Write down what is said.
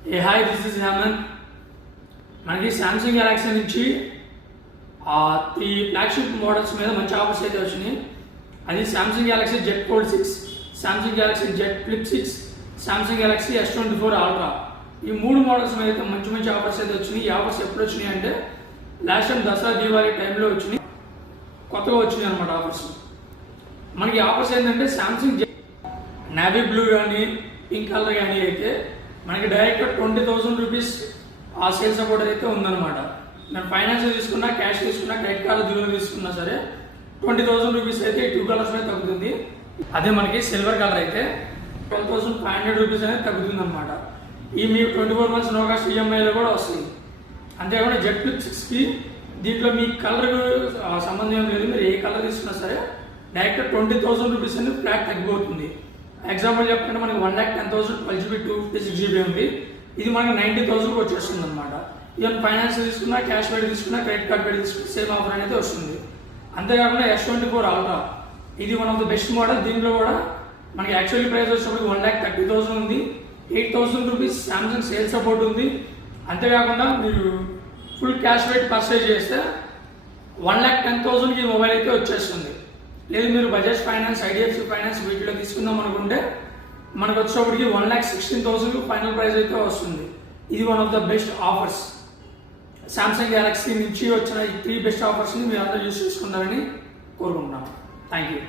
Hi this is Hemant. మనకి Samsung Galaxy నుంచి ఈ ఫ్లాగ్షిప్ మోడల్స్ మీద మంచి ఆఫర్స్ అయితే వచ్చినాయి. అది Samsung Galaxy jet fold 6, Samsung Galaxy jet flip 6, Samsung Galaxy S24 ultra. ఈ మూడు మోడల్స్ మీద అయితే మంచి మంచి ఆఫర్స్ అయితే వచ్చినాయి. ఈ ఆఫర్స్ ఎప్పుడు వచ్చినాయి అంటే లాస్ట్ టైం దసరా దీపావళి టైంలో వచ్చినాయి, కొత్తగా వచ్చినాయి అనమాట ఆఫర్స్. మనకి ఆఫర్స్ ఏంటంటే సామ్సంగ్ నేవీ బ్లూ కానీ పింక్ కలర్ కానీ అయితే మనకి డైరెక్ట్ 20,000 రూపీస్ ఆ సేల్ సపోర్ట్ అయితే ఉందన్నమాట. నేను ఫైనాన్స్ తీసుకున్నా, క్యాష్ తీసుకున్నా, క్రెడిట్ కార్డు డ్యూయల్ తీసుకున్నా సరే 20,000 రూపీస్ అయితే ఈ 2 కలర్స్ మీద తగ్గుతుంది. అదే మనకి సిల్వర్ కలర్ అయితే 12,500 రూపీస్ అనేది తగ్గుతుంది అనమాట. ఈ మీ 24 months నో కాస్ట్ ఈఎంఐలో కూడా వస్తుంది. అంతేకాకుండా జెట్ ఫ్లిప్ 6కి దీంట్లో మీ కలర్ సంబంధం ఏం లేదు. మీరు ఏ కలర్ తీసుకున్నా సరే డైరెక్ట్ 20,000 రూపీస్ అనేది ఫ్లాట్ తగ్గిపోతుంది. ఎగ్జాంపుల్ చెప్పుకుంటే మనకి 1,10,000 12GB 256GB ఉంది. ఇది మనకి 90,000కి వచ్చేస్తుంది అనమాట. ఈవెన్ ఫైనాన్స్ తీసుకున్నా, క్యాష్ పెట్టి తీసుకున్నా, క్రెడిట్ కార్డ్ పెట్టి తీసుకున్నా సేమ్ ఆఫర్ అనేది వస్తుంది. అంతేకాకుండా S24 అల్ట్రా ఇది one of the best model. దీంట్లో కూడా మనకి యాక్చువల్లీ ప్రైస్ వచ్చినప్పుడు 1,30,000 ఉంది. 8,000 రూపీస్ సామ్సంగ్ సేల్ సపోర్ట్ ఉంది. అంతేకాకుండా మీరు ఫుల్ క్యాష్ పెట్టి పర్చేజ్ చేస్తే 1,10,000కి మొబైల్ అయితే వచ్చేస్తుంది. లేదు మీరు బజాజ్ ఫైనాన్స్, ఐడిఎఫ్సి ఫైనాన్స్ వీటిలో తీసుకుందాం అనుకుంటే మనకు వచ్చేటప్పటికి 1,16,000 ఫైనల్ ప్రైస్ అయితే వస్తుంది. ఇది one of the best offers. Samsung Galaxy నుంచి వచ్చిన ఈ 3 బెస్ట్ ఆఫర్స్ని మీరు అందరూ యూస్ చేసుకుంటారని కోరుకుంటున్నాను. Thank you.